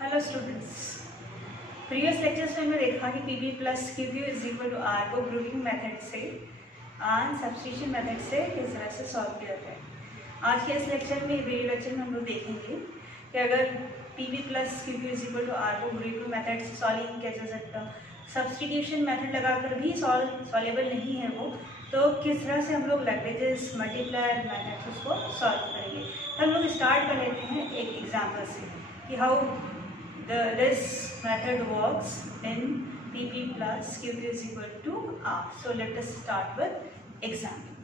Hello students, previous lectures में हमने देखा कि P B plus Q Q is equal to R को ग्रुपिंग मेथड से और सब्स्टिट्यूशन मेथड से किस तरह से सॉल्व किया जाता है। आज के इस लेक्चर में वीडियो लेक्चर में हम लोग देखेंगे कि अगर P B plus Q Q is equal to R को ग्रुपिंग मेथड से सॉल्व किया जा सकता, सब्स्टिट्यूशन मेथड लगाकर भी सॉल्वेबल नहीं है वो, तो किस तरह से हम लोग लैग्रेंजेस मल्टीप्लायर मेथड से उसको सॉल्व करेंगे। हम लोग स्टार्ट कर लेते हैं एक एग्जाम्पल से कि how this method works in PP plus QQ is equal to R. So let us start with example.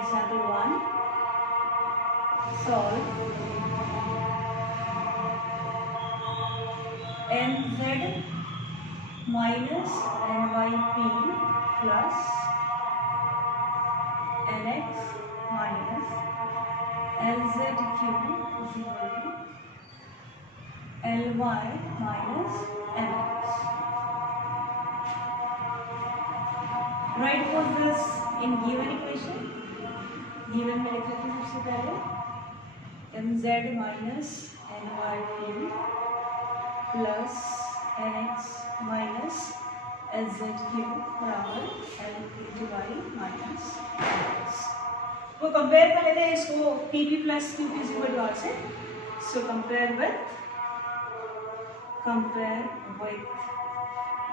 Example 1. Solve mz minus nyp plus nx minus lz cube is equal to ly minus mx. Write for this in given equation. Given में लिख लेते हैं सबसे पहले mz minus nyp plus nx minus lz cube बराबर l into y minus x. वो compare कर लेते हैं इसको P B plus Q Q is equal to R से। So compare with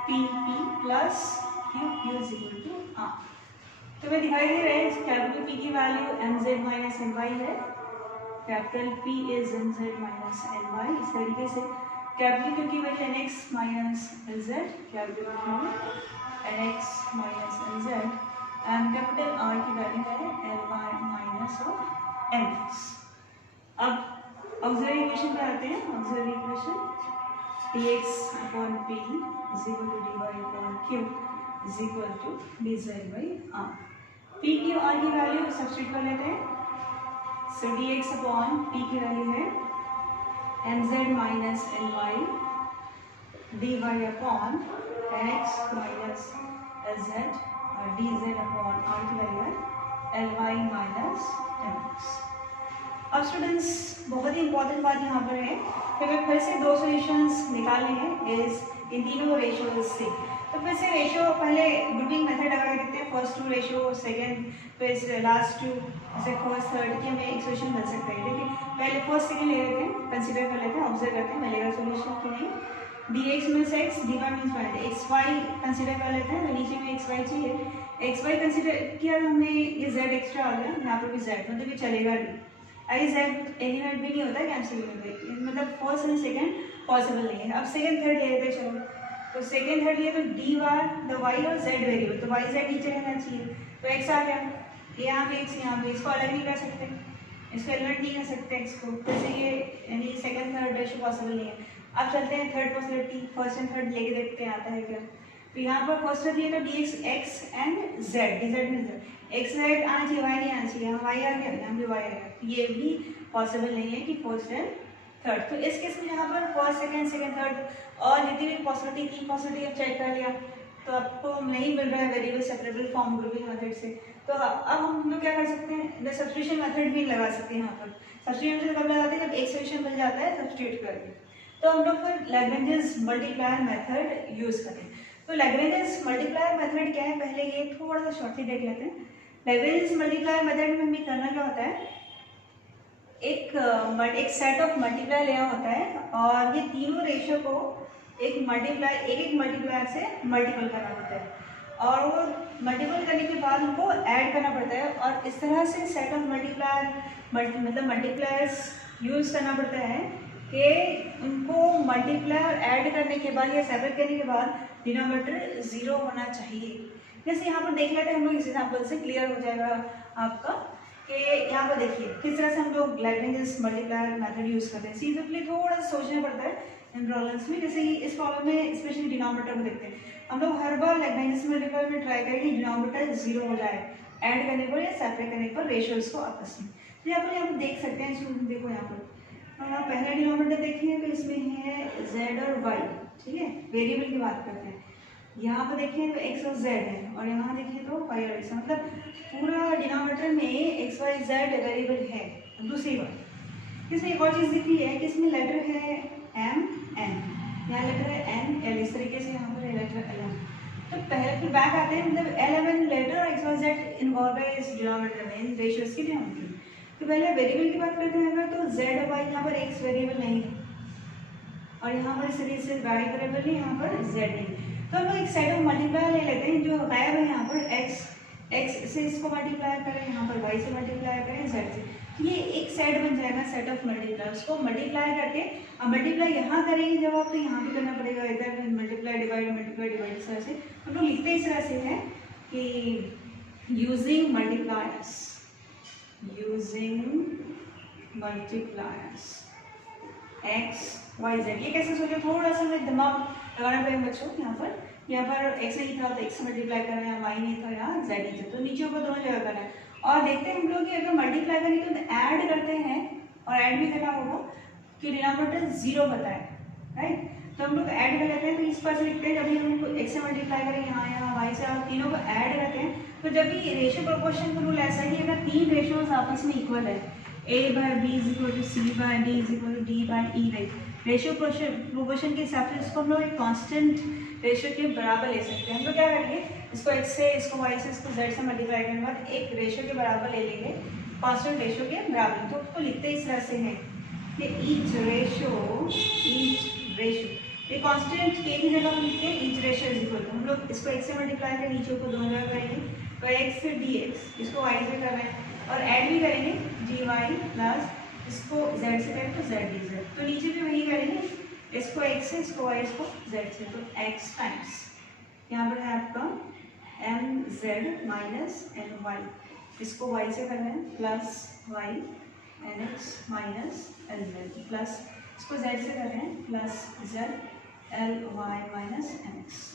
P P plus Q Q is equal to R. तो मैं दिखाई दे रहा है कैपिटल पी की value M Z minus N Y है, capital P is M Z minus N Y. इस तरीके से कैपिटल क्यू की value N X minus N Z, capital Q N X minus N Z and capital R की value है L Y minus of N X. अब auxiliary equation पे आते हैं। Auxiliary equation D X upon P is equal to D Y upon Q is equal to D Z by R. P Q R की value substitute कर लेते हैं। So D X upon P की value है N Z minus N Y D Y upon N X minus L Z और D Z upon R की value है L Y minus N X. अब students बहुत ही इंपॉर्टेंट बात यहाँ पर है कि हमें फिर से दो सॉल्यूशंस निकालने हैं इस इन तीनों रेशियोज से। तो फिर से रेशियो पहले ग्रुपिंग मेथड लगा के देखते हैं, फर्स्ट टू रेशियो सेकेंड फिर लास्ट टू जैसे फर्स्ट थर्ड की हमें एक सॉल्यूशन बन सकता है। देखिए पहले फर्स्ट सेकेंड ले लेते हैं, कंसिडर कर लेते हैं, ऑब्जर्व करते हैं मिलेगा सॉल्यूशन कि नहीं। D X means X, D Y means Y, x Y consider कर लेते हैं। तो नीचे में एक्स वाई चाहिए, एक्स वाई कंसिडर किया हमने, ये जेड एक्स्ट्रा आ गया, यहाँ पर भी जेड मतलब ये चलेगा नहीं। आई जेड एलिमेंट भी नहीं होता कैंसिल मतलब फर्स्ट एंड सेकेंड पॉसिबल नहीं है। अब सेकेंड थर्ड ले लेते चलो, तो सेकेंड थर्ड लिए तो डी वार द वाई और जेड वेरिएबल, तो वाई जेड नीचे रहना चाहिए, तो एक्स आ गया, यहाँ पे एक्स, यहाँ पे इसको अलग नहीं कर सकते, इसको एलिमेंट नहीं कर सकते एक्स को, जैसे ये यानी सेकेंड थर्ड रेशियो पॉसिबल नहीं है। अब चलते हैं third possibility, first and third लेके देखते हैं आता है क्या। तो यहाँ पर फर्स्ट दिए तो D x x and Z, D Z में जेड, एक्स जेड आना चाहिए, वाई नहीं आना चाहिए, यहाँ वाई आ गया, यहाँ भी वाई आ गया, तो ये भी पॉसिबल नहीं है कि फर्स्ट एंड थर्ड। तो इस केस में यहाँ पर फर्स्ट सेकेंड सेकेंड थर्ड और जितनी भी पॉसिबिलिटी तीन पॉसिबिलिटी अब चेक कर लिया तो आपको नहीं मिल रहा है variable separable form grouping method से। तो अब हम लोग क्या कर सकते हैं, सब्स्टिट्यूशन मेथड भी लगा सकते हैं। यहाँ पर सब्स्टिट्यूशन कब लगाते हैं, जब एक सॉल्यूशन मिल जाता है सब्स्टिट्यूट करके। तो हम लोग फिर लैग्रेंजेस मल्टीप्लायर मेथड यूज करें। तो लैग्रेंजेस मल्टीप्लायर मेथड क्या है, पहले ये थोड़ा सा शॉर्टली देख लेते हैं। लैग्रेंजेस मल्टीप्लायर मेथड में हमें करना क्या होता है, एक सेट ऑफ मल्टीप्लायर लिया होता है और ये तीनों रेशियो को एक मल्टीप्लायर से मल्टीपल करना होता है और वो मल्टीपल करने के बाद उनको ऐड करना पड़ता है और इस तरह से सेट ऑफ मल्टीप्लायर्स यूज़ करना पड़ता है कि उनको मल्टीप्लायर ऐड करने के बाद या सेपरेट करने के बाद डिनोमिनेटर 0 होना चाहिए। जैसे यहाँ पर देख लेते हैं हम लोग, इस एग्जाम्पल से क्लियर हो जाएगा आपका कि यहाँ पर देखिए किस तरह से हम लोग लैग्रेंजेस मल्टीप्लायर मेथड यूज़ करते हैं। सिंपली थोड़ा सा सोचना पड़ता है इन प्रॉब्लम्स में। जैसे इस प्रॉब्लम में स्पेशली डिनोमिनेटर को देखते हैं, हम लोग हर बार लैग्रेंजेस मल्टीप्लायर में ट्राई करेंगे डिनोमिनेटर 0 हो जाए ऐड करने पर या सेपरेट करने पर रेशियोज को आपस में। तो यहाँ पर देख सकते हैं स्टूडेंट, देखो यहाँ पर पहला डिनोमिनेटर देखेंगे तो इसमें है z और y, ठीक है, वेरिएबल की बात करते हैं। यहाँ पर देखिए तो x और z है और यहाँ देखिए तो y और x, मतलब पूरा डिनोमिनेटर में x y z वेरिएबल है। दूसरी बात इसमें एक और चीज़ दिख रही है कि इसमें लेटर है m n, यहाँ लेटर है n l, इस तरीके से यहाँ पर लेटर l। तो पहले फिर बैक आते हैं, मतलब l लेटर और x y z इन्वॉल्व है इस डिनोमिनेटर में, इन रेशियोज के डिनोमिनेटर। तो पहले वेरिएबल की बात करते हैं अगर, तो z और y यहाँ पर x वेरिएबल नहीं है और यहाँ पर सीरीज से y वेरिएबल नहीं, यहाँ पर z नहीं। तो हम लोग एक सेट ऑफ मल्टीप्लाई ले लेते हैं जो गायब है यहाँ पर, x से इसको मल्टीप्लाई करें, यहाँ पर y से मल्टीप्लाई करें, z से, ये एक सेट बन जाएगा, सेट ऑफ मल्टीप्लाई। उसको मल्टीप्लाई करके अब मल्टीप्लाई यहाँ करेंगे जब आप, तो यहाँ भी करना पड़ेगा, इधर मल्टीप्लाई डिवाइड इस तरह से हम लोग लिखते इस तरह से है कि using multipliers x y z। ये कैसे सोचे, थोड़ा सा मैं दिमाग लगाना पड़ेगा बच्चों। यहाँ पर x नहीं था तो x से मल्टीप्लाई कर रहे हैं, y नहीं था यहाँ z नहीं था, तो नीचे ऊपर दोनों जगह करना है। और देखते हैं हम लोग कि अगर मल्टीप्लाई करेंगे तो ऐड करते हैं, और ऐड भी करना होगा कि डिनोमिनेटर 0 बताए, राइट। तो हम लोग ऐड कर लेते हैं, तो इस पर से लिखते हैं जब हम x से मल्टीप्लाई करें यहाँ y से, और तीनों को ऐड करते हैं, तो जब भी रेशियो प्रोपोर्शन का रूल ऐसा है कि अगर तीन रेशियोज आपस में इक्वल है, a by b is equal to c by d is equal to d by e, right, ratio proportion के हिसाब से इसको हम लोग एक कांस्टेंट रेशियो के बराबर ले सकते हैं। हम लोग क्या करेंगे, इसको x से, इसको y से, इसको z से मल्टीप्लाई करने के बाद एक रेशियो के बराबर ले लेंगे, कांस्टेंट रेशियो के बराबर। तो उसको लिखते इस तरह से है कि ईच रेशियो ये कांस्टेंट के की जगह हम लिखते हैं each ratio is equal to, हम लोग इसको x से मल्टीप्लाई कर नीचे को दोनों जगह करेंगे, तो x से dx, इसको y से कर रहे हैं, और ऐड भी करेंगे dy प्लस इसको z से करें तो z dz, तो नीचे भी वही करेंगे, इसको x से, इसको y, इसको z से, तो x टाइम्स यहाँ पर है आपका mz माइनस ny, इसको y से कर रहे हैं plus y nx minus lz, plus इसको z से कर रहे हैं plus z ly minus nx।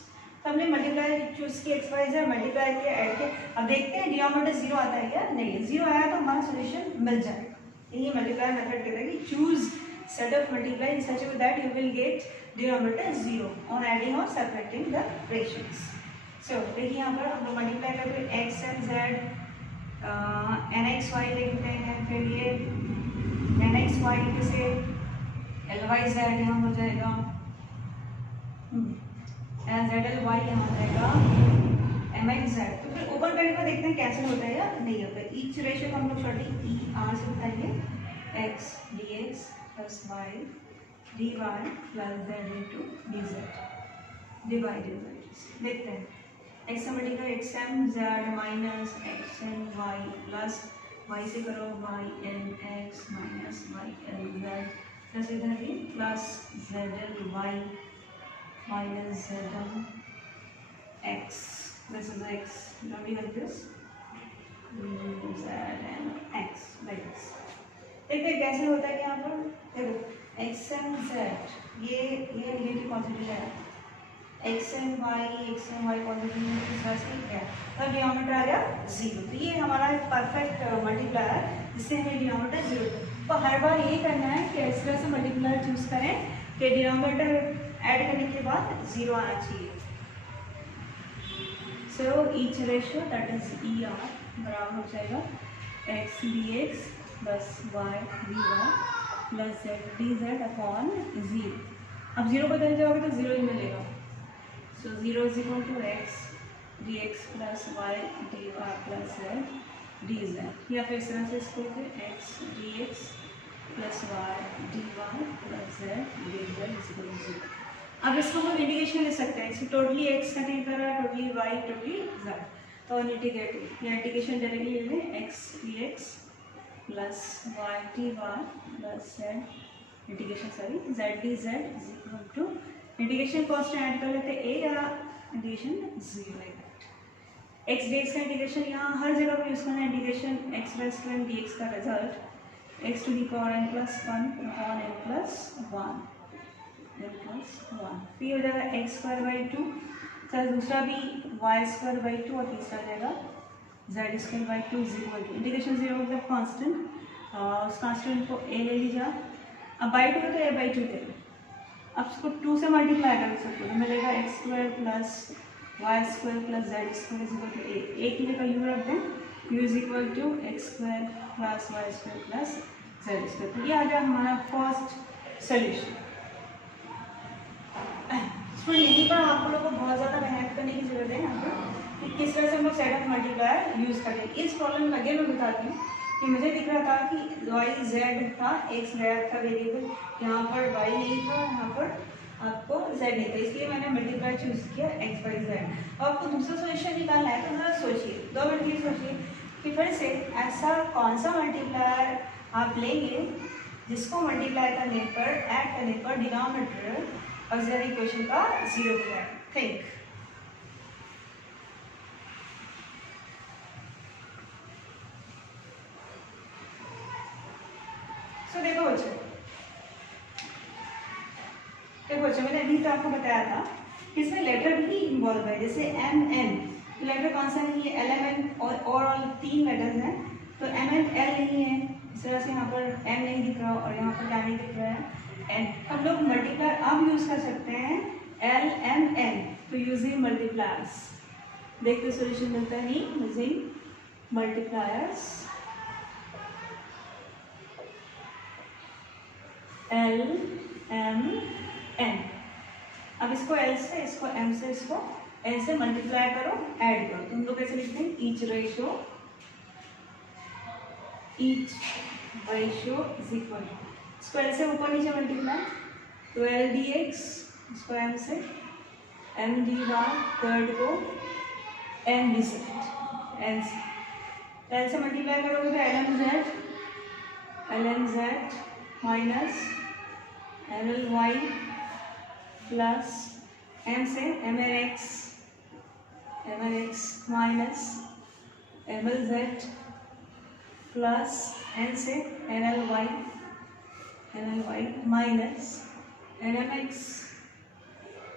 तो हमने मल्टीप्लाई चूज किया एक्स वाई जेड, मल्टीप्लाई किया, ऐड किया। अब देखते हैं डिनोमिनेटर 0 आता है क्या, नहीं, 0 आया तो हमारा सॉल्यूशन मिल जाएगा। यही मल्टीप्लाई मेथड कहता है कि choose set of multiply in such way that you will get denominator 0 on adding और सब्ट्रैक्टिंग द रेशियोज। सो देखिए यहाँ पर हम लोग मल्टीप्लाई करते हैं X and Z N X Y लिखते हैं, फिर ये एन एक्स वाई से एल वाई जेड यहाँ हो जाएगा, जेड एल वाई यहाँ हो जाएगा एम एक्स जेड। तो फिर ओपन करके को देखते हैं कैंसिल होता है या नहीं होता है। ईच रेशियो को हम लोग शॉर्टली ई आर से बताएंगे, X D X plus Y D Y plus Z into D Z divided by. देखते हैं एक्स से multiply X M Z minus X N Y plus Y से करो Y N X minus Y N Z plus इधर भी plus Z L Y minus z x, this is x, don't we like this, z and x like this। देखते हैं कैसे होता है यहाँ पर, देखो x and z ये नेगेटिव पॉजिटिव है, x and y पॉजिटिव है, इस तरह से क्या तब डिनोमिनेटर आ गया 0। तो ये हमारा परफेक्ट मल्टीप्लायर जिससे हमें डिनोमिनेटर 0। तो हर बार ये करना है कि इस तरह से मल्टीप्लायर चूज करें कि डिनोमिनेटर ऐड करने के बाद 0 आना चाहिए। So each ratio that is E R बराबर हो जाएगा X D X plus Y D Y plus Z D Z upon 0। अब 0 बदल जाओगे तो 0 ही मिलेगा। So 0 is equal to X D X plus Y D Y plus Z D Z, या फिर इस तरह से इसको X D X plus Y D Y plus Z D Z is equal to 0। अब इसको हम इंटीग्रेशन ले सकते हैं, इसे टोटली एक्स कंटेन कर रहा है, टोटली वाई, टोटली जेड, तो इंटीग्रेट या इंटीग्रेशन डायरेक्टली ले लें X D X plus Y D Y plus Z integration Z D Z is equal to integration cost add कर लेते हैं ए या integration 0 like that. X D X का integration यहाँ हर जगह पर यूज़ करना है, integration X plus one D X का result X to the power n plus 1 upon n plus 1 plus 1, फिर हो जाएगा एक्स स्क्वायर बाई 2, सर दूसरा भी वाई स्क्वायर बाई 2 और तीसरा हो जाएगा Z square by 2 is equal to integration 0 मतलब कांस्टेंट, उस कांस्टेंट को ए ले लीजिए। अब बाई 2 है तो a बाई 2 दे, अब इसको 2 से मल्टीप्लाई कर सकते हो तो मिलेगा X square plus Y square plus Z square is equal to A की जगह यू रख दें, U is equal to X square plus Y square plus Z square. तो ये आ गया हमारा फर्स्ट सोल्यूशन। स्टूडेंट यहीं पर आप लोगों को बहुत ज़्यादा मेहनत करने की जरूरत है यहाँ पर कि किस तरह से हम लोग सेट ऑफ मल्टीप्लायर यूज़ करें। इस प्रॉब्लम में अगेन मैं बताती हूँ कि मुझे दिख रहा था कि वाई जेड था, एक्स गैर था वेरिएबल, यहाँ पर वाई नहीं था, यहाँ पर आपको जेड नहीं था, इसलिए मैंने मल्टीप्लायर चूज़ किया एक्स वाई जेड। अब आपको दूसरा सोल्यूशन निकालना है तो ज़रा सोचिए, 2 मिनट की सोचिए कि फिर से ऐसा कौन सा मल्टीप्लायर आप लेंगे जिसको मल्टीप्लाई करने पर, ऐड करने पर डिनोमिनेटर ऑक्सिलरी इक्वेशन का 0 हो जाए। थिंक। देखो बच्चों मैंने अभी तो आपको बताया था कि इसमें लेटर भी इन्वॉल्व है, जैसे एम एन, तो लेटर कौन सा नहीं है, एल एम एन, और ओवरऑल 3 लेटर्स हैं, तो एम एन एल नहीं है, इस तरह से यहाँ पर एम नहीं दिख रहा और यहाँ पर क्या नहीं दिख रहा है, एन। हम लोग मल्टीप्लायर अब यूज कर सकते हैं एल एम एन, तो यूजिंग मल्टीप्लायर्स देखते सोल्यूशन मिलता है नहीं, using multipliers L M N. अब इसको एल से, इसको एम से, इसको एन से मल्टीप्लाई करो, ऐड करो, तो हम लोग कैसे लिखते हैं, ईच रेशियो इज इक्वल, इसको एल से ऊपर नीचे मल्टीप्लाई, तो एल डी एक्स, इसको एम से, एम डी वाई, थर्ड को एम डी सेट, एन से, एल से मल्टीप्लाई करोगे तो L M Z minus M L Y plus M से M L X minus M L Z plus N से N L Y minus N M X.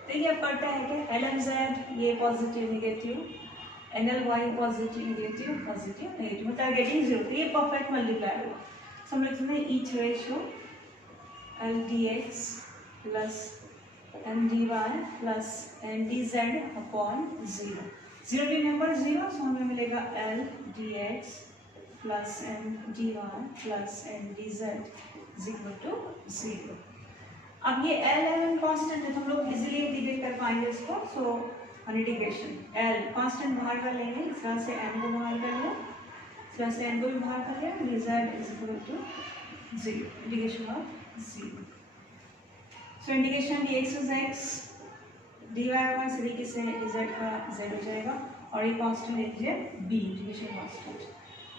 देखिए अब करता है क्या, एल एम जेड ये positive negative, N L Y positive negative positive negative, मतलब getting 0, तो ये परफेक्ट मल्टीप्लायर हुआ। हम लिखते हैं each ratio L D X plus M D Y plus N D Z upon 0, 0 remember 0, so हमें मिलेगा L D X plus M D Y plus N D Z is equal to 0। अब ये L M N constant है तो हम लोग easily integrate कर पाएंगे इसको, सो इंटीग्रेशन एल कॉन्स्टेंट बाहर कर लेंगे, इस तरह से एन को बाहर कर लें, इस तरह से एन को भी बाहर कर लें, D Z is equal to 0, integration of 0। So integration D X is X, D Y Y से तरीके से डी जेड का जेड हो जाएगा, और ये कॉन्स्टेंट है बी, इंटीग्रेशन कॉन्स्टेंट।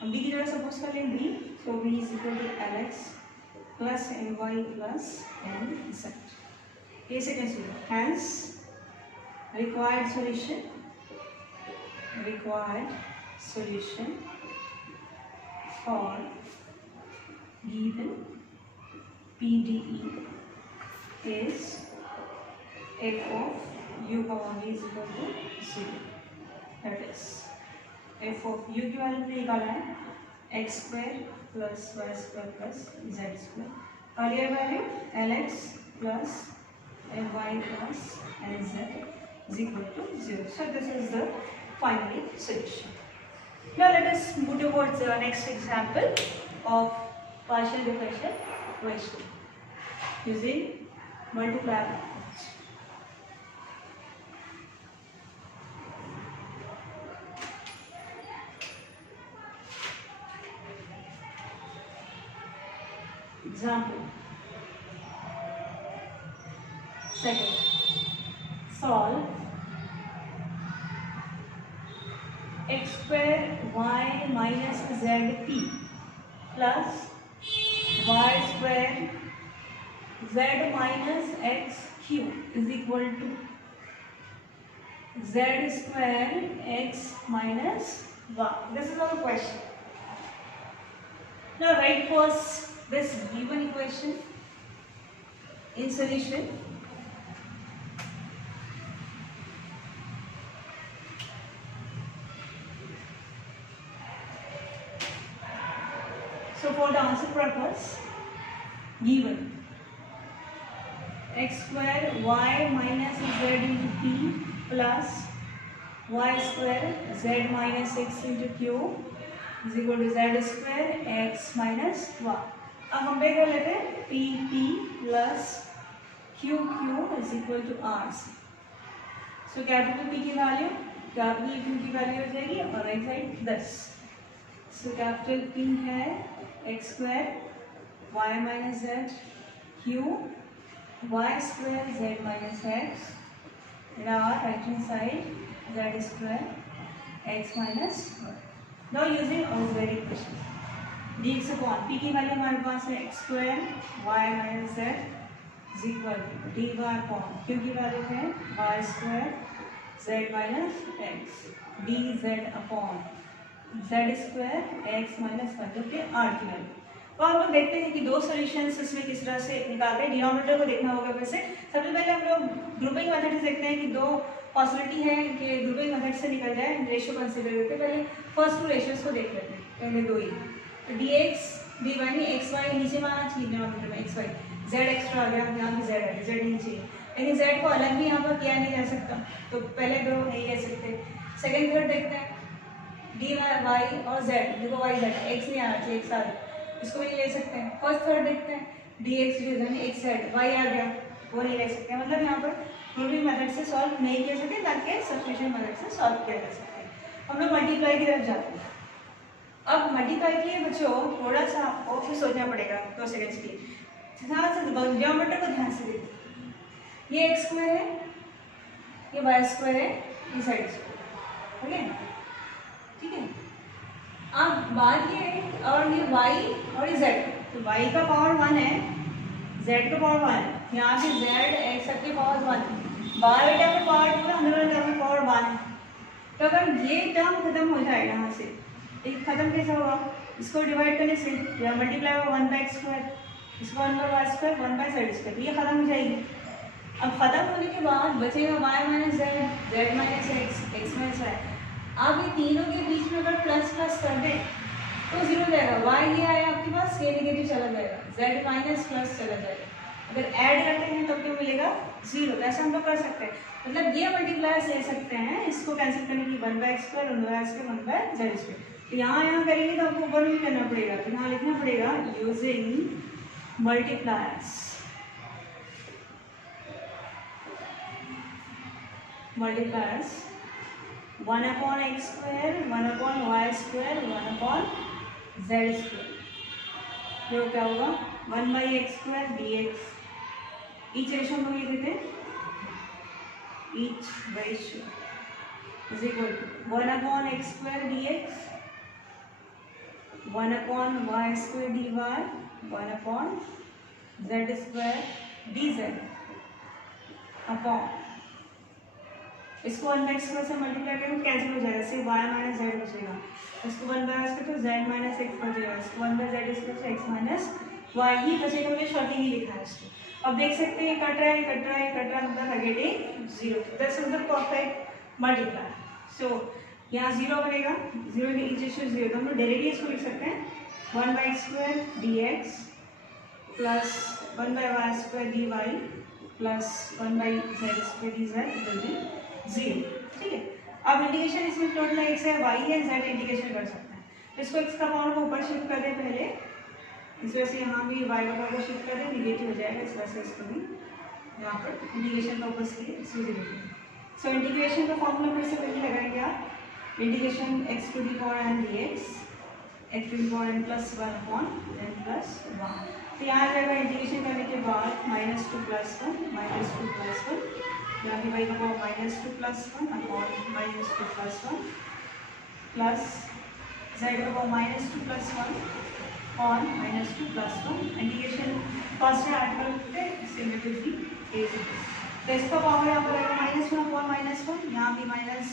हम बी की जगह सपोज कर लें B, so B is equal to L X plus M Y plus M Z. ये second solution, hence required solution for given PDE is f of u comma v is equal to 0, that is f of u की value निकाला है x square plus y square plus z square, earlier value lx plus my plus nz is equal to 0. So this is the final solution. Now let us move towards the next example of partial differential equation using multiplier methods. Example second, solve x square y minus zp plus y square z minus x cube is equal to z square x minus y. This is our question. Now write first this given equation in solution. So for the answer purpose, given x square y minus z into p plus Y square Z minus X into Q is equal to Z square X minus Y. अब compare कर लेते हैं P P plus Q Q is equal to R C. So capital P की value capital Q की value हो जाएगी और right side 10। So capital P है X square Y minus Z Q Y square Z minus X and our right hand side z square x minus 1. Now using auxiliary equation dx upon p की value हमारे पास है x square y minus z is equal to dy upon q की value है y square z minus x dz upon z square x minus 1 जो कि r की value. तो हम लोग देखते हैं कि दो सॉल्यूशंस इसमें किस तरह से निकालते हैं। डिनोमिनेटर को देखना होगा। वैसे सबसे पहले हम लोग ग्रुपिंग मेथड से देखते हैं कि दो पॉसिबिलिटी है कि ग्रुपिंग मेथड से निकल जाए। रेशियो कंसीडर करते हैं। पहले फर्स्ट टू रेशियोज को देख लेते हैं। पहले दो ही तो D x D Y x Y नीचे में आना चाहिए डिनोमिनेटर में एक्स वाई जेड एक्स्ट्रा आ गया यहाँ भी जेड आ गया जेड नहीं चाहिए लेकिन जेड को अलग भी यहाँ पर किया नहीं जा सकता तो पहले दो नहीं कह सकते। सेकेंड थर्ड देखते हैं डी वाई और जेड देखो वाई जेड एक्स नहीं आना चाहिए एक्स आ गया इसको भी नहीं ले सकते हैं। फर्स्ट थर्ड देखते हैं D x D X Z Y आ गया वो नहीं ले सकते मतलब यहाँ पर ग्रुपिंग मेथड से सॉल्व नहीं किया सकते ताकि सब्स्टिट्यूशन मेथड से सॉल्व किया जा सकते हैं। हम लोग मल्टीप्लाई की तरफ जाते हैं। अब मल्टीप्लाई के लिए बच्चों थोड़ा सा आपको फिर सोचना पड़ेगा 2 सेकंड्स के लिए। डिनोमिनेटर को ध्यान से देखिए ये एक्स स्क्वायर है ये वाई स्क्वायर है ये जेड स्क्वायर ओके ठीक है। अब बात ये है और ये y और ये z तो y का पावर 1 है z का पावर 1 है यहाँ पे z x सबके पावर 1 है बाहर बेटा में पावर 2 है अंदर वाले टर्म में पावर 1 है। तो अगर ये टर्म खत्म हो जाएगा यहाँ से एक खत्म कैसे होगा इसको डिवाइड करने से या मल्टीप्लाई होगा 1 बाई एक्स स्क्वायर इसको 1 by Y square 1 by Z square ये खत्म हो जाएगी। अब खत्म होने के बाद बचेगा y minus Z Z minus X minus Y. अब ये तीनों के बीच में अगर प्लस प्लस कर दें तो जीरो जाएगा y ये आया आपके पास ये नेगेटिव चला जाएगा z माइनस प्लस चला जाएगा। अगर ऐड करते हैं तब क्या मिलेगा जीरो। तो ऐसा हम लोग कर सकते हैं मतलब ये मल्टीप्लायर्स ले सकते हैं इसको कैंसिल करने की 1 by X square 1 by square 1 by Z square. तो यहाँ करेंगे तो आपको ऊपर भी करना पड़ेगा तो यहाँ लिखना पड़ेगा using multipliers multipliers 1 upon x square 1 upon y square 1 upon z square जो क्या होगा 1 by x square dx each ratio हम लोग लिख देते हैं each ratio is equal to 1 upon x square dx 1 upon y square dy 1 upon z square dz upon इसको 1 by X square से मल्टीप्लाई करेंगे कैंसिल हो जाएगा सिर्फ y माइनस जेड बचेगा। इसको 1 बाई एक्स तो z माइनस एक्स बचेगा इसको 1 बाई जेड स्क्वायर से x माइनस y ही बचेगा। मुझे शॉर्टिंग ही लिखा है इसको। अब देख सकते हैं कट रहा है कट रहा है कट रहा है मतलब negative zero this is the perfect multiply. So यहाँ जीरो बनेगा जीरो के नीचे से जीरो तो हम लोग डायरेक्टली इसको लिख सकते हैं 1 by X square D X plus 1 by Y square D Y plus 1 by Z square D Z zero ठीक है। अब इंटीग्रेशन इसमें टोटल एक्स है वाई है जेड इंटीग्रेशन कर सकते हैं तो इसको एक्स का पावर को ऊपर शिफ्ट कर दें पहले इस वजह से यहाँ भी वाई का पावर शिफ्ट कर दें निगेटिव हो जाएगा इस वजह से इसको भी यहाँ पर इंटीग्रेशन का ऊपर से इसको जीरो। सो इंटीग्रेशन का फॉर्मूला फिर से पहले लगाएंगे आप integration X to the power N D X to the power N plus 1 upon N plus 1 तो यहाँ जाएगा इंटीग्रेशन करने के बाद -2 प्लस 1 -2 प्लस 1 यहाँ भी वाई का power -2 plus 1 upon -2 plus 1 plus Z का पावर -2 प्लस 1 और -2 प्लस 1 इंटीग्रेशन फर्स्ट आर्टिकल पे सिमिलरिटी ए तो इसका पावर यहाँ पर आएगा -1 अपॉन -1 यहाँ भी माइनस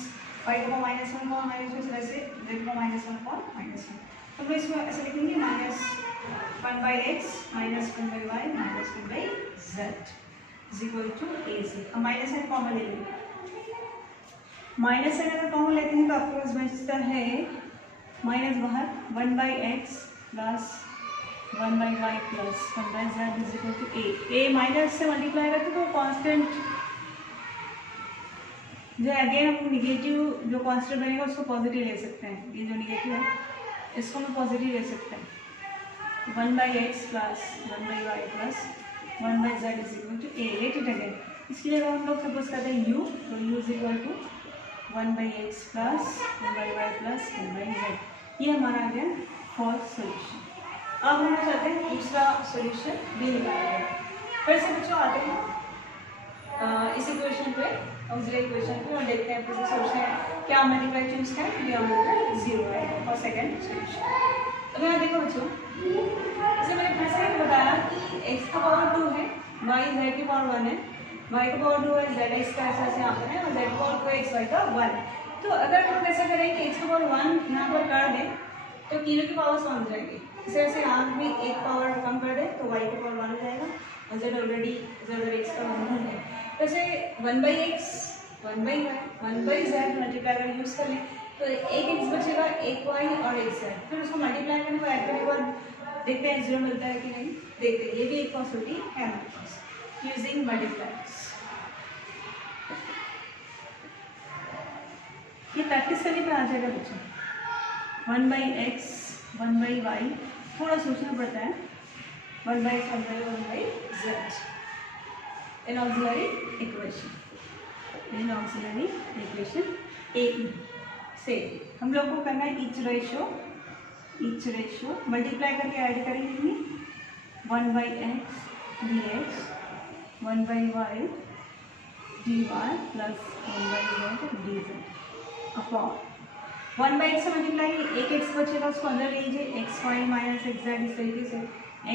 वाई का पावर -1 अपॉन -2 इस तरह से जेड का -1 अपॉन -1 तो मैं इसको ऐसे लिखेंगे -1 by X -1 by Y -1 by Z is equal to AC। अब माइनस एन कॉमन ले लेंगे माइनस एन अगर कॉमन लेते हैं तो आपके पास बचता है माइनस बाहर 1 by X plus 1 by Y plus 1 by Z is equal to A minus से मल्टीप्लाई करते तो कांस्टेंट जो अगेन हम निगेटिव जो कॉन्स्टेंट बनेगा उसको पॉजिटिव ले सकते हैं, ये जो निगेटिव है इसको हम पॉजिटिव ले सकते हैं। 1/x plus 1/y plus 1/z is equal to A. Let it again, इसके लिए हम लोग सपोज करते हैं u, तो u is equal to 1/x plus 1/y plus 1/z। ये हमारा अगेन फर्स्ट सोल्यूशन। अब हम चाहते हैं दूसरा सोल्यूशन भी निकालेंगे। फिर से बच्चों आते हैं इस इक्वेशन पे, ऑक्सिलरी इक्वेशन पे, और देखते हैं फिर से सोचते हैं क्या मल्टीप्लाई चूज करें, फिर हम लोग 0 आएगा फॉर सेकेंड सोल्यूशन। तो यहाँ देखो बच्चों, जैसे मैंने फिर से बताया कि x का पावर 2 है, y z की पावर 1 है, y का पावर 2 है, z x का ऐसा यहाँ पर है, और z का पावर 2 x y का 1 है। तो अगर हम ऐसा करें कि x का पावर 1 यहाँ पर कर दें तो तीनों की पावर कम हो जाएगी। इसे ऐसे यहाँ भी एक पावर कम कर दें तो y का पावर 1 हो जाएगा, और z ऑलरेडी z और x का 1 है। वैसे 1/x 1/y 1/z मल्टीप्लाई अगर यूज़ कर लें तो एक x बचेगा, एक y और एक z, फिर उसको मल्टीप्लाई करने को ऐड करने के बाद देखते हैं 0 मिलता है कि नहीं। देखते हैं, ये भी एक पॉसिबिलिटी है हमारे पास यूजिंग मल्टीप्लायर्स। ये प्रैक्टिस करने पे आ जाएगा बच्चों। 1/x 1/y थोड़ा सोचना पड़ता है, 1/x 1/y 1/z इन ऑक्सिलरी इक्वेशन एक से हम लोग को करना है ईच रेशियो मल्टीप्लाई करके ऐड करेंगे 1/x dx 1/y dy plus 1/z dz upon 1/x से मल्टीप्लाई, एक x बचेगा उसको अंदर लीजिए, xy माइनस xz इस तरीके से,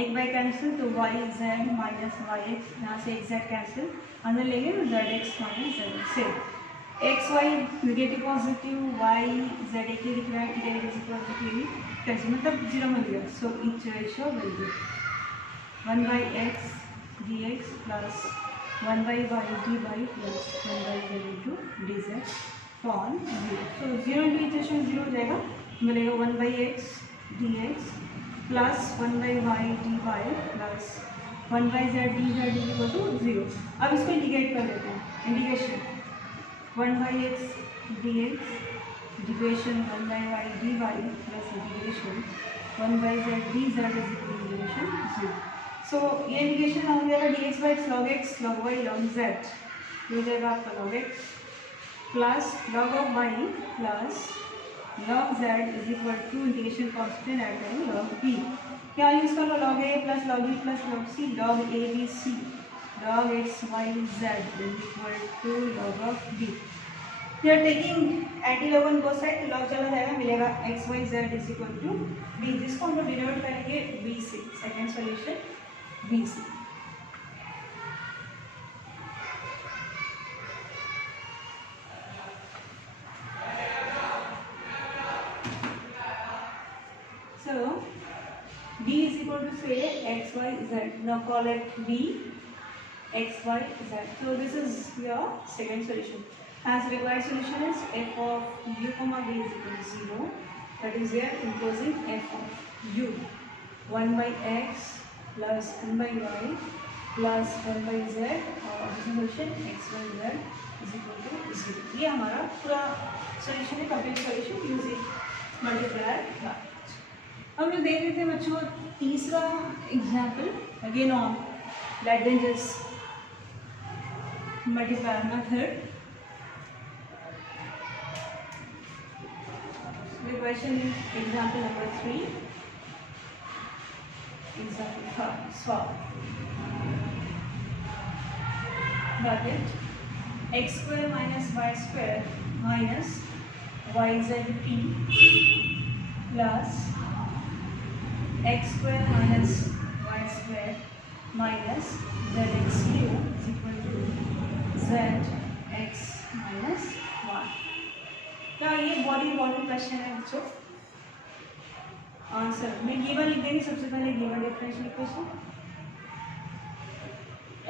एक बाय कैंसिल तो yz माइनस yx, यहाँ से xz कैंसिल, अंदर लेंगे तो zx माइनस zx से xy negative positive, y z एक ही दिख रहा है, नेगेटिव पॉजिटिव कैसे मतलब 0 मिल गया। So each ratio will be 1/x dx plus 1/y dy plus 1/z into dz form 0। So 0 into each ratio 0 हो जाएगा, मिलेगा 1/x dx plus 1/y dy plus 1/z dz is equal to 0। अब इसको integrate कर लेते हैं, integration 1/x dx integration 1/y dy plus integration 1/z dz is equal to integration 0। So ये integration हो जाएगा dx by log x log y log z, ये हो जाएगा आपका log x plus log of y plus log z is equal to integration constant add करेंगे log b, क्या use कर लो log a plus log b plus log c, log a b c log x y z is equal to log of b। We are taking anti log on both side, log चला जाएगा, मिलेगा x y z is equal to b, जिसको हम लोग denote करेंगे b से, second solution b से। So b is equal to say x y z. Now call it b x y z. So this is your second solution. As required solution is f of u comma v is equal to 0. That is we are imposing f of u 1/x plus 1/y plus 1/z और solution x y z is equal to 0. ये हमारा पूरा solution है, complete solution using multiplier method. हम लोग देख रहे थे बच्चों तीसरा example again on Lagrange's multiplier method. The question is example number 3. Example 5. Solve. Bracket x square minus y square minus yzp plus x square minus y square minus zx cube is equal to zx minus 1। क्या ये बहुत important question है बच्चों। Answer मैं given लिख देंगे सबसे पहले, given differential equation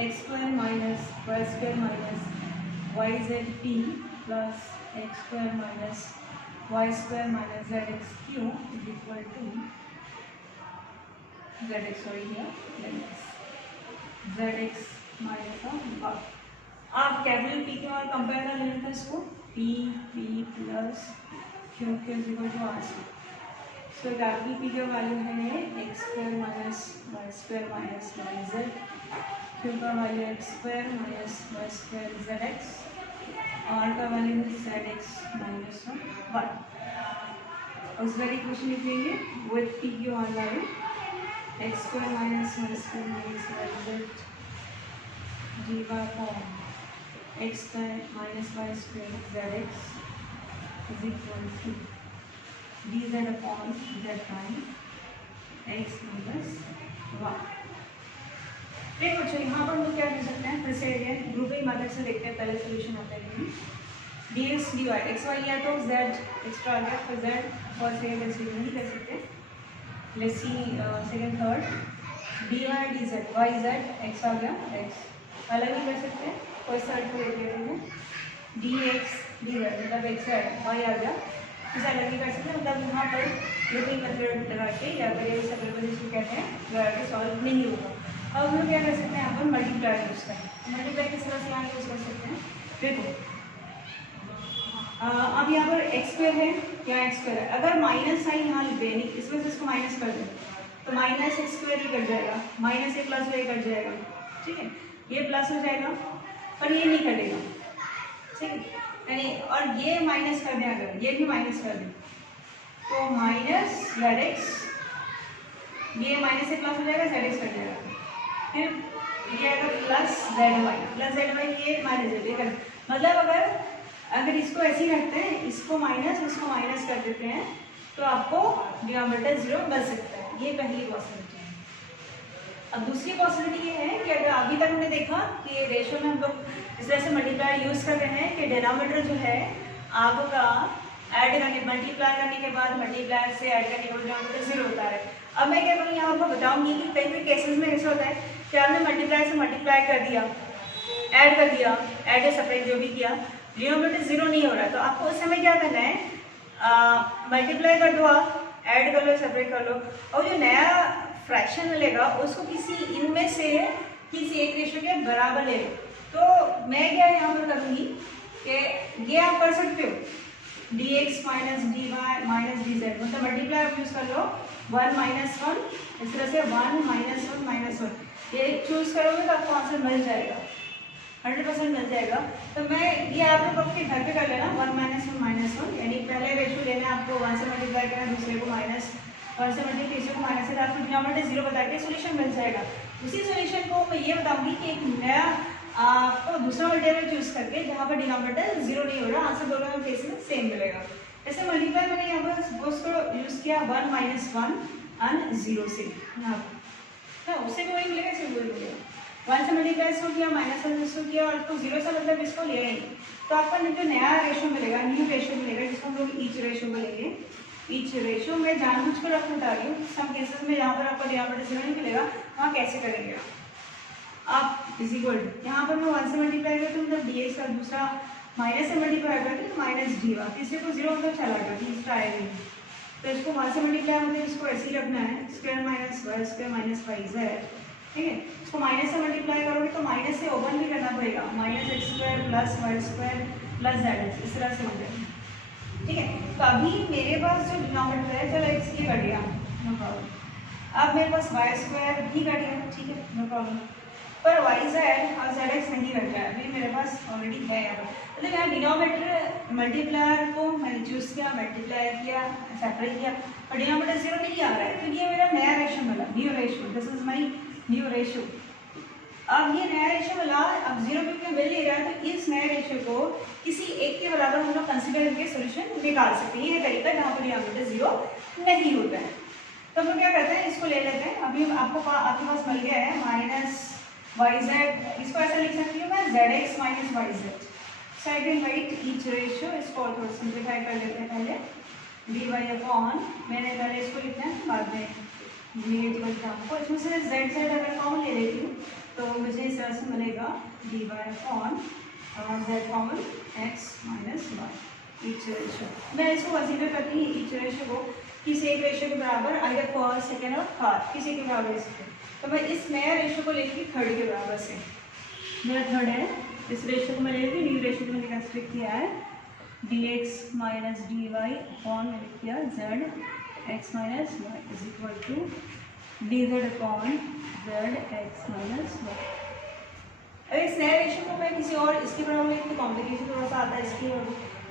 x square minus y square minus yzp plus x square minus y square minus zx cube is equal to zx, sorry here, zx minus 1। आप capital P Q और compare कर लेते हैं इसको, P P plus Q Q equal to R C. So capital P का value है X square minus Y square minus Y Z, Q का value X square minus Y square Z X, R का value है Z x minus one. उस वाली equation लिखेंगे with P Q R value X square minus Y square minus Y Z D Y form X square minus Y square Z X is equal to D Z upon Z prime X minus one. देखो बच्चों यहाँ पर हम लोग क्या कर सकते हैं, फिर से अगेन ग्रुपिंग मेथड से देखते हैं, पहले सोल्यूशन आता है d x D Y, x y लिया तो जेड एक्स्ट्रा आ गया, फिर जेड और सेकेंड कंसीडर नहीं कर सकते, let's see second third D Y D Z Y Z X आ गया, एक्स अलग नहीं कर सकते, कोई सर्ट को देख लेते हैं डी एक्स डी जेड मतलब एक्स जेड वाई आ गया, इसे अलग नहीं कर सकते, मतलब यहाँ पर ग्रुपिंग मेथड लगा के या फिर ये सब जिसको कहते हैं लगा के सॉल्व नहीं होगा। अब हम लोग क्या कर सकते हैं, यहाँ पर मल्टीप्लाई यूज़ करें। मल्टीप्लाई किस तरह से यहाँ यूज़ कर सकते हैं, देखो अब यहाँ पर एक्स स्क्वायर है, यहाँ एक्स स्क्वायर है, अगर माइनस साइन यहाँ लिख दें इसमें से इसको माइनस कर दें तो माइनस एक्स स्क्वायर ही कट जाएगा, माइनस ए प्लस ए कट जाएगा, ठीक है, ये प्लस हो जाएगा पर ये नहीं कटेगा, ठीक है, यानी और ये माइनस कर दें, अगर ये भी माइनस कर दें तो माइनस जेड एक्स, ये माइनस से प्लस हो जाएगा, जेड एक्स कट जाएगा, फिर ये आएगा प्लस जेड वाई, ये माइनस जेड कर, मतलब अगर इसको ऐसे ही रखते हैं, इसको माइनस कर देते हैं तो आपको डिनोमिनेटर जीरो मिल सकता है, ये पहली पॉसिबिलिटी है। अब दूसरी पॉसिबिलिटी ये है कि अगर अभी तक हमने देखा कि रेशो में हम लोग इस तरह से मल्टीप्लाई यूज़ कर रहे हैं कि डिनोमिनेटर जो है आपका ऐड करने मल्टीप्लाई करने के बाद मल्टीप्लाई से ऐड करने के बाद डिनोमिनेटर जीरो होता है। अब मैं क्या करूँगी, यहाँ आपको बताऊँगी कि कई कई केसेस में ऐसा होता है कि आपने मल्टीप्लाई से मल्टीप्लाई कर दिया, ऐड कर दिया, ऐड या सपरेट जो भी किया, डिनोमिनेटर जीरो नहीं हो रहा है, तो आपको उस समय क्या करना है, मल्टीप्लाई कर दो, आप ऐड कर लो, सेपरेट कर लो, और जो नया फ्रैक्शन मिलेगा उसको किसी इनमें से किसी एक रेशो के बराबर ले लो। तो मैं क्या यहाँ पर करूँगी कि ये आप कर सकते हो d x minus d y minus d z, मतलब मल्टीप्लाई आप यूज़ कर लो 1 माइनस 1, इस तरह से 1 माइनस 1 माइनस 1, ये चूज़ करोगे तो आपको आंसर मिल जाएगा, 100% मिल जाएगा। तो मैं ये आप लोग अपने घर पे कर लेना 1 माइनस 1 माइनस 1, यानी पहले रेशो लेना आपको 1 से मल्टीप्लाई करना, दूसरे को माइनस 1 से मल्टीप्लाई, तीसरे को माइनस से, आपको डिनोमिनेटर जीरो बता के सोल्यूशन मिल जाएगा। उसी सोल्यूशन को मैं ये बताऊंगी कि एक नया आपको दूसरा मल्टीप्लाई चूज करके जहाँ पर डिनोमिनेटर जीरो नहीं हो रहा, आंसर दोनों केस में सेम मिलेगा। जैसे मल्टीप्लाई मैंने यहाँ पर सपोज को यूज किया 1 माइनस 1 और 0 से, यहाँ पर उससे भी वही मिलेगा, सिर्फ वही मिलेगा, 1 से मल्टीप्लाई इसको किया, माइनस 1 इसको किया, और इसको 0 से मतलब इसको ले रहे हैं, तो आपका जो नया रेशो मिलेगा, न्यू रेशो मिलेगा, जिसको हम लोग ईच रेशो बोलेंगे। ईच रेशो में जानबूझकर रखना बता रही हूँ, सम केसेस में जहाँ पर आपको डिनोमिनेटर जीरो नहीं मिलेगा वहाँ कैसे करेंगे आप, इज इक्वल यहाँ पर मैं 1 से मल्टीप्लाई करती हूँ मतलब डी एक्स का, दूसरा माइनस से मल्टीप्लाई करती हूँ माइनस डी वाई, तीसरे को जीरो मतलब चला गया, तीसरा आएगा, तो इसको 1 से मल्टीप्लाई मतलब इसको ऐसे ही रखना है, स्क्वायर माइनस वाई जेड, ठीक है, इसको माइनस से मल्टीप्लाई करोगे तो माइनस से ओपन भी करना पड़ेगा, minus x square plus Y square plus z x, इस तरह से हो जाएगा, ठीक है। तो अभी मेरे पास जो डिनोमिनेटर है, चलो एक्स ये कट गया, नो प्रॉब्लम, अब मेरे पास वाई स्क्वायर भी कट गया, ठीक है, नो प्रॉब्लम, पर वाई जेड और जेड एक्स नहीं कट गया, अभी मेरे पास ऑलरेडी है यहाँ पर, मतलब यहाँ डिनोमिनेटर मल्टीप्लायर को मैंने चूज किया, मल्टीप्लाई किया, सेपरेट किया, और डिनोमिनेटर जीरो नहीं आ रहा है, तो ये मेरा नया रेशो मिला, new ratio, this is my new ratio. अब ये नया रेशो मिला, अब जीरो क्योंकि मिल नहीं रहा है, तो इस नए रेशो को किसी एक के बराबर हम लोग कंसिडर करके सोल्यूशन निकाल सकते हैं, ये तरीका जहाँ पर डिनोमिनेटर जीरो नहीं होता है। तो हम लोग क्या करते हैं, इसको ले लेते हैं, अभी आपको आपके पास मिल गया है माइनस वाई जेड, इसको ऐसा लिख सकती हूँ मैं z x minus Y z, so I can write each ratio, इसको और थोड़ा सिंप्लीफाई कर लेते हैं, पहले डी वाई अपॉन, मैंने पहले इसको लिखना है बाद में नेगेटिव एग्जाम को, इसमें से जेड जेड अगर कॉमन ले लेती हूँ तो मुझे इस तरह से मिलेगा d Y upon z common x minus y each ratio. मैं इसको कंसीडर करती हूँ ईच रेशो को किसी एक रेशो के बराबर, आइदर फर्स्ट सेकेंड और थर्ड, किसी के बराबर इसके, तो मैं इस नया रेशो को लेंगी थर्ड के बराबर से, मेरा थर्ड है इस रेशियो को मैंने न्यू रेशियो को मैंने कंसिडर किया है dx माइनस dy अपॉन मैंने किया z x minus y is equal to dz upon z x minus y. अगर इस नए रेशियो को मैं किसी और इसके बराबर में कॉम्प्लिकेशन थोड़ा सा आता है इसकी और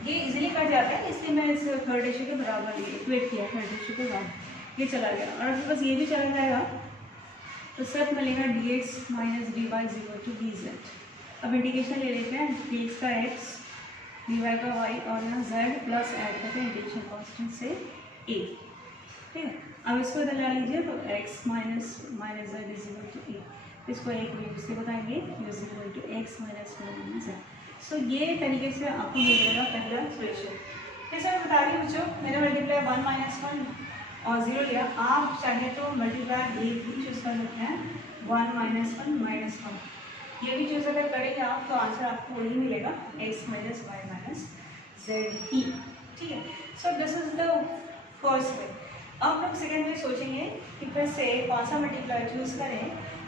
ये इजीली कट जाता है, इसलिए मैं इस थर्ड रेशियो के बराबर इक्वेट किया थर्ड रेशियो के बाद ये चला गया और अगर बस ये भी चला जाएगा तो सब मिलेगा dx minus dy is equal to dz। अब इंटीग्रेशन ले लेते हैं, dx का x dy का y और यहाँ z प्लस ऐड करते हैं इंटीग्रेशन कांस्टेंट से a। ठीक है, अब इसको इधर ला लीजिए तो x minus minus z is equal to a। इसको एक यूज से बताएंगे is equal to x minus z। So ये तरीके से आपको मिल जाएगा पहला सोल्यूशन। जैसे मैं बता रही हूँ बच्चों, मैंने मल्टीप्लाई 1 माइनस 1 और 0 लिया, आप चाहे तो मल्टीप्लाई एक भी चूज़ कर सकते हैं 1 माइनस 1 माइनस 1, ये भी चूज़ अगर करेंगे आप तो आंसर आपको वही मिलेगा x minus Y minus Z E. ठीक है, so this is the first way. अब हम सेकेंड वे सोचेंगे कि फिर से कौन सा मल्टीप्लाई चूज़ करें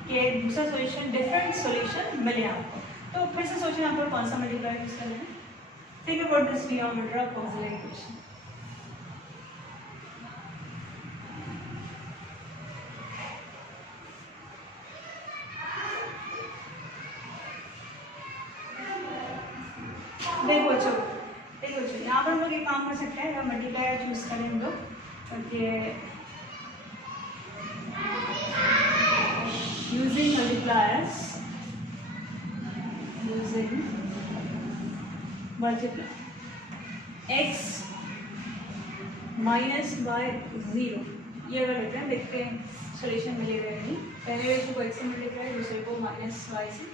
कि दूसरा सोल्यूशन डिफरेंट सोल्यूशन मिले आपको। तो फिर से सोचें आपको कौन सा मल्टीप्लाई यूज करना है। Think about this geometry of auxiliary equation. देखो बच्चों यहाँ पर हम लोग ये काम कर सकते हैं, मल्टीप्लाई चूज करें हम लोग using multipliers using multiply x minus by 0, ये अगर लेते हैं देखते हैं सोल्यूशन मिलेगा नहीं। पहले रेशियो को x से मल्टीप्लाई, दूसरे को माइनस वाई से,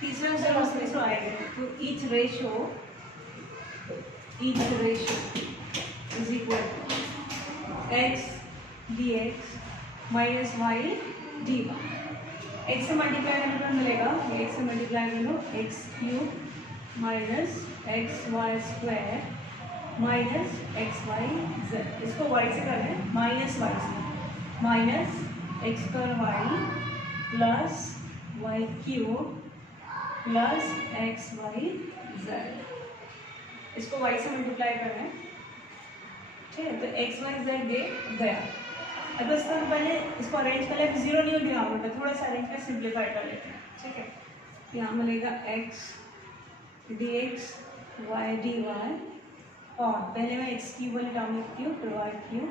तीसरे से रेशियो आएगा तो each ratio is equal to x dx minus Y dy। x से मल्टीप्लाई करने पर मिलेगा, x से मल्टीप्लाई कर लो X cube minus X Y square minus X Y Z. इसको y से कर लें माइनस वाई से, minus x square Y plus Y cube plus X Y Z. इसको y से मल्टीप्लाई कर लें। ठीक है, तो एक्स वाई जेड दे गया। अब इसका पहले इसको अरेंज कर लेते, 0 नहीं दिया होता, थोड़ा सा अरेंज कर सिंप्लीफाई कर लेते हैं। ठीक है, यहाँ मिलेगा x dx y dy और पहले मैं x क्यूब वाले टर्म लिखती हूँ, फिर y cube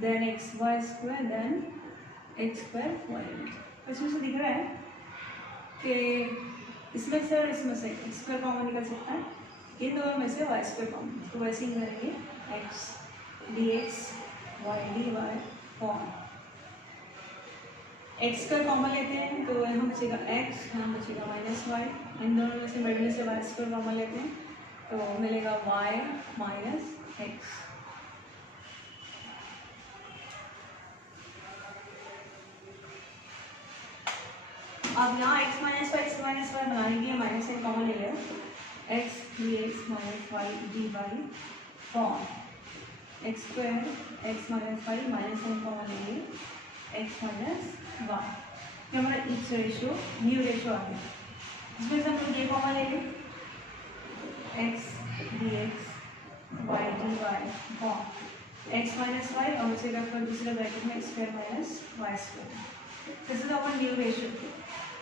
then x Y square then x square y. इसमें से दिख रहा है कि इसमें से और इसमें से एक्स स्क्वायर कॉमन निकल सकता है, इन दोनों में से वाई स्क्वायर कॉमन, तो वैसे ही करेंगे x dx y dy और x का कॉमन लेते हैं तो यहाँ बचेगा x, यहाँ बचेगा माइनस वाई, इन दोनों में से मिडल में से वाई स्क्वायर कॉमन लेते हैं तो मिलेगा y माइनस एक्स। अब यहाँ x माइनस वाई बनाने के लिए माइनस साइन कॉमन ले लिया, x dx minus Y D Y और X square X minus Y minus sign common लेंगे एक्स माइनस वाई। ये हमारा ईच रेशियो न्यू रेशियो आ गया, इसमें से हम लोग ये कॉमन लेंगे X D X Y D Y और एक्स माइनस वाई और उसे रखकर दूसरे ब्रैकेट में X square minus Y square. This is our new ratio.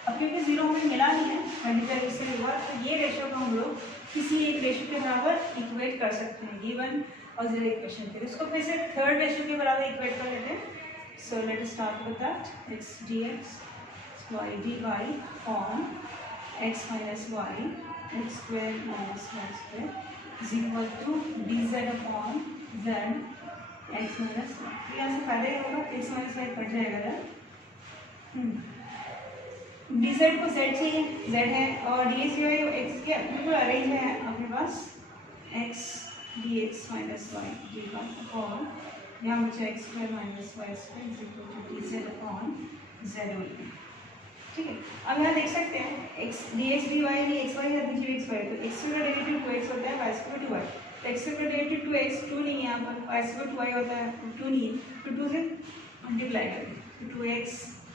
अब क्योंकि 0 हमें मिला नहीं है मल्टीप्लाई इससे हुआ, तो ये रेशियो को हम लोग किसी एक रेशियो के बराबर इक्वेट कर सकते हैं गिवन और जीरो इक्वेशन के। उसको फिर से थर्ड रेशियो के बराबर इक्वेट कर लेते हैं। So let us start with that x dx y dy on x minus y x square minus y square is equal to dz upon z x minus y। यहाँ से फायदा ही होगा, x minus y cut जाएगा यार। dz को z चाहिए, z है और dx dy x के बिल्कुल अरेंज है अपने पास x dx minus y dy upon यहाँ बचा x square minus y square is equal to dz upon z only। ठीक है, अब यहाँ देख सकते हैं x dx dy नहीं x y है, dx y तो x का डेरिवेटिव 2x होता है, y स्क्वायर 2y, तो x का डेरिवेटिव 2x 2 नहीं है, यहाँ पर y स्क्वायर 2y होता है 2 नहीं है, तो 2 से मल्टीप्लाई करें तो 2x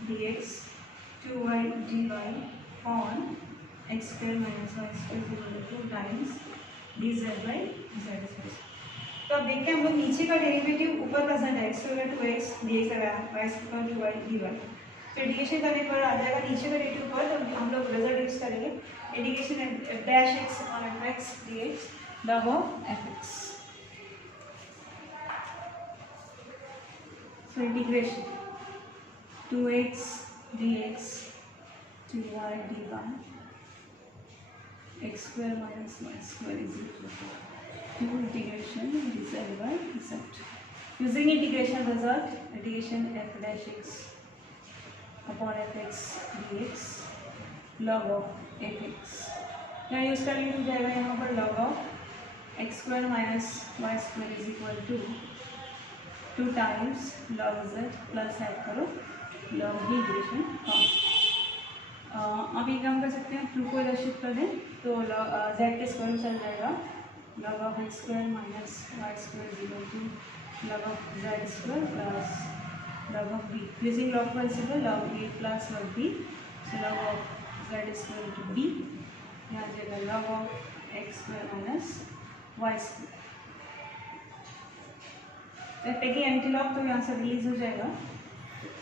dx 2y dy on x square minus Y square equal to times d Z by Z square. तो अब देखते हैं हम लोग नीचे का डेरिवेटिव ऊपर का जेड है X square two X D X है Y square two Y D Y. तो इंटीग्रेशन करने पर आ जाएगा नीचे का डेरिवेटिव ऊपर, तो हम लोग रिजल्ट यूज करेंगे integration F dash x upon F x D x log of F x. So integration 2x dx 2y dy x square minus y square is equal to 2 integration dz by z. Using integration result, integration f dash x upon fx dx log of fx। यहाँ use करेंगे तो जाएगा यहाँ पर log of x square minus y square is equal to 2 times log z plus add करो log d integration constant. अब ये काम कर सकते हैं, 2 को इधर शिफ्ट कर दें तो z के स्क्वायर में चल जाएगा log of x square minus Y square equal to log of z square plus log of b। Using log principal log a plus log b, so log of z square to b, यहाँ जाएगा log of x square minus Y square. Taking anti log तो यहाँ से release हो जाएगा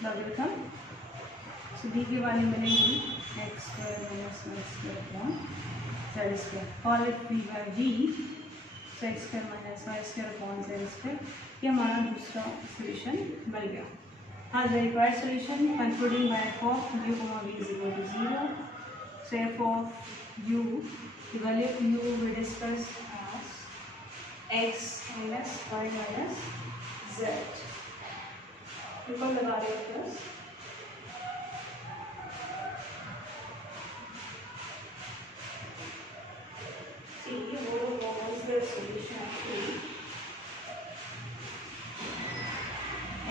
logarithm, so d की value मिलेगी x square minus Y square upon z square. Call it P bye v, so x square minus Y square upon z square. ये हमारा दूसरा सोल्यूशन मिल गया। हाँ, the required solution concluding by f of u comma v is equal to 0। So f of u, the value of u v discuss as x minus Y minus z। ऊपर लगा रहे हैं प्लस, वो solution actually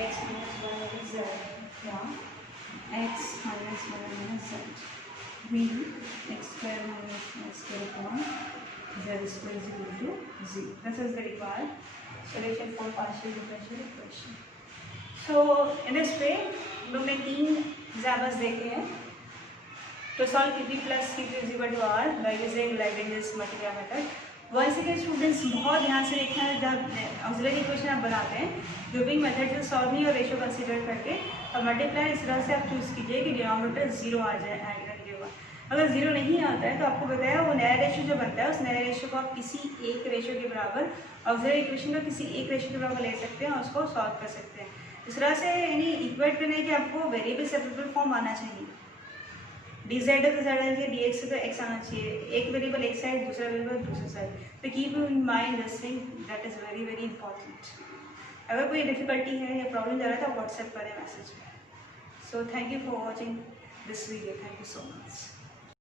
x minus y minus z, या x minus y minus z v x square minus y square upon z square is equal to 0. This is the required solution for partial differential equation. So in this way लोग ने 3 examples देखे हैं to solve Kp plus Kq is equal to R by using Lagrange's multiplier method। वैसे second students बहुत ध्यान से देखना है, जब ऑक्सिलरी इक्वेशन आप बनाते हैं ग्रुपिंग मेथड से सॉल्व नहीं और रेशियो कंसीडर करके और मल्टीप्लाई इस तरह से आप चूज़ कीजिए कि डिनोमिनेटर 0 आ जाए ऐड करने के बाद। अगर 0 नहीं आता है तो आपको बताया वो नया रेशियो जो बनता है उस नए रेशियो को आप किसी एक रेशियो के बराबर ऑक्सिलरी इक्वेशन का किसी एक रेशियो के बराबर ले सकते हैं और उसको सॉल्व कर सकते हैं। इस तरह से यानी इक्वेट करने के आपको वेरिएबल सेपरेबल फॉर्म आना चाहिए। डी जेड है तो जेड आना चाहिए, डी एक्स है तो एक्स आना चाहिए, एक वेरिएबल एक साइड दूसरा वेरिएबल दूसरी साइड। तो keep in mind this thing, that is very very important. अगर कोई डिफिकल्टी है या प्रॉब्लम जा रहा है तो व्हाट्सएप करें मैसेज में। So thank you for watching this video, thank you so much.